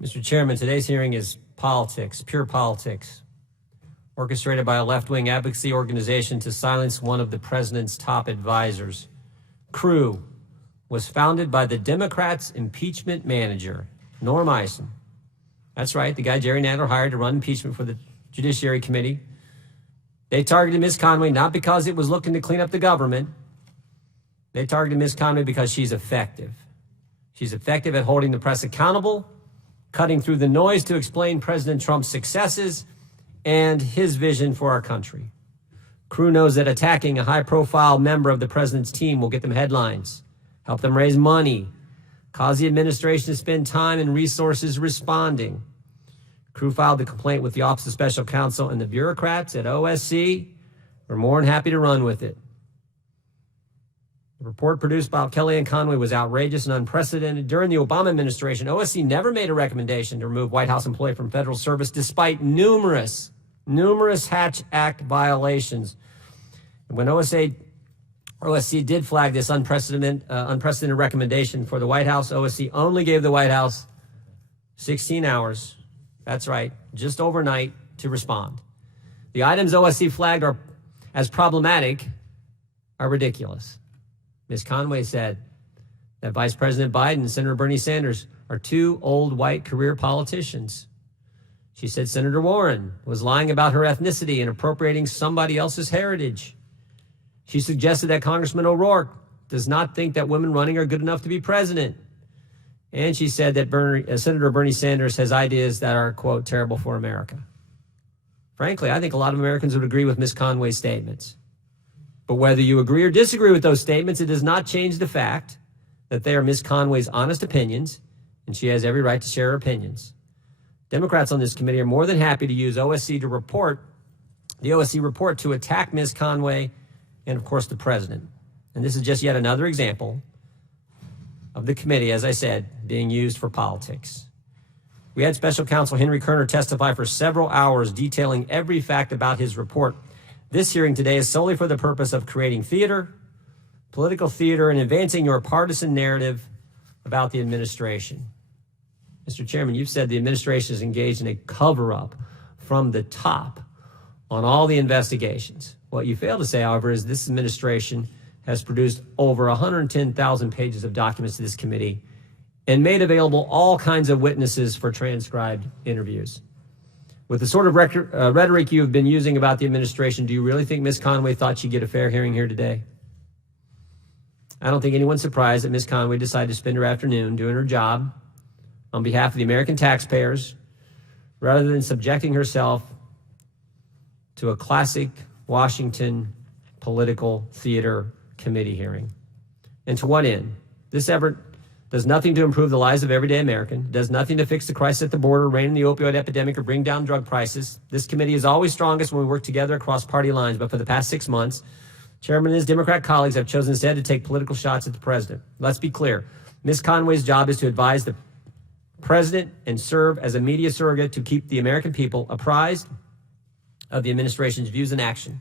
Mr. Chairman, today's hearing is politics, pure politics, orchestrated by a left-wing advocacy organization to silence one of the president's top advisors. CREW was founded by the Democrats' impeachment manager, Norm Eisen. That's right, the guy Jerry Nadler hired to run impeachment for the Judiciary Committee. They targeted Ms. Conway not because it was looking to clean up the government. They targeted Ms. Conway because she's effective. She's effective at holding the press accountable, cutting through the noise to explain President Trump's successes and his vision for our country. CREW knows that attacking a high-profile member of the president's team will get them headlines, help them raise money, cause the administration to spend time and resources responding. CREW filed the complaint with the Office of Special Counsel, and the bureaucrats at OSC were more than happy to run with it. The report produced by Kellyanne Conway was outrageous and unprecedented. During the Obama administration, OSC never made a recommendation to remove White House employee from federal service, despite numerous Hatch Act violations. And when OSC did flag this unprecedented recommendation for the White House, OSC only gave the White House 16 hours, that's right, just overnight, to respond. The items OSC flagged as problematic are ridiculous. Ms. Conway said that Vice President Biden and Senator Bernie Sanders are two old white career politicians. She said Senator Warren was lying about her ethnicity and appropriating somebody else's heritage. She suggested that Congressman O'Rourke does not think that women running are good enough to be president. And she said that Senator Bernie Sanders has ideas that are, quote, terrible for America. Frankly, I think a lot of Americans would agree with Ms. Conway's statements. But whether you agree or disagree with those statements, it does not change the fact that they are Ms. Conway's honest opinions, and she has every right to share her opinions. Democrats on this committee are more than happy to use the OSC report to attack Ms. Conway and, of course, the president. And this is just yet another example of the committee, as I said, being used for politics. We had Special Counsel Henry Kerner testify for several hours detailing every fact about his report. This hearing today is solely for the purpose of creating theater, political theater, and advancing your partisan narrative about the administration. Mr. Chairman, you've said the administration is engaged in a cover-up from the top on all the investigations. What you fail to say, however, is this administration has produced over 110,000 pages of documents to this committee and made available all kinds of witnesses for transcribed interviews. With the sort of rhetoric you have been using about the administration, do you really think Ms. Conway thought she'd get a fair hearing here today? I don't think anyone's surprised that Ms. Conway decided to spend her afternoon doing her job on behalf of the American taxpayers rather than subjecting herself to a classic Washington political theater committee hearing. And to what end? This effort does nothing to improve the lives of everyday American, does nothing to fix the crisis at the border, rein in the opioid epidemic, or bring down drug prices. This committee is always strongest when we work together across party lines, but for the past 6 months, Chairman and his Democrat colleagues have chosen instead to take political shots at the president. Let's be clear. Ms. Conway's job is to advise the president and serve as a media surrogate to keep the American people apprised of the administration's views and action.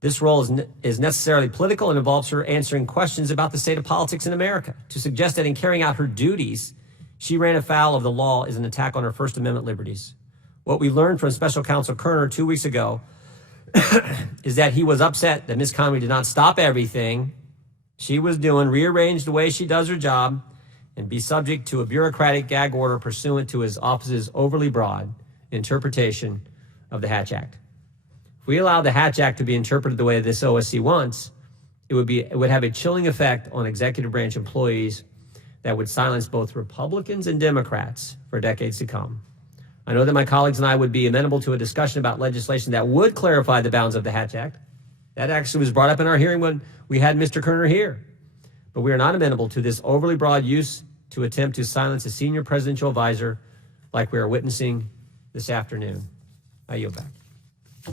This role is necessarily political and involves her answering questions about the state of politics in America. To suggest that in carrying out her duties, she ran afoul of the law is an attack on her First Amendment liberties. What we learned from Special Counsel Kerner 2 weeks ago is that he was upset that Ms. Conway did not stop everything she was doing, rearrange the way she does her job, and be subject to a bureaucratic gag order pursuant to his office's overly broad interpretation of the Hatch Act. If we allow the Hatch Act to be interpreted the way this OSC wants, it would have a chilling effect on executive branch employees that would silence both Republicans and Democrats for decades to come. I know that my colleagues and I would be amenable to a discussion about legislation that would clarify the bounds of the Hatch Act. That actually was brought up in our hearing when we had Mr. Kerner here. But we are not amenable to this overly broad use to attempt to silence a senior presidential advisor like we are witnessing this afternoon. I yield back.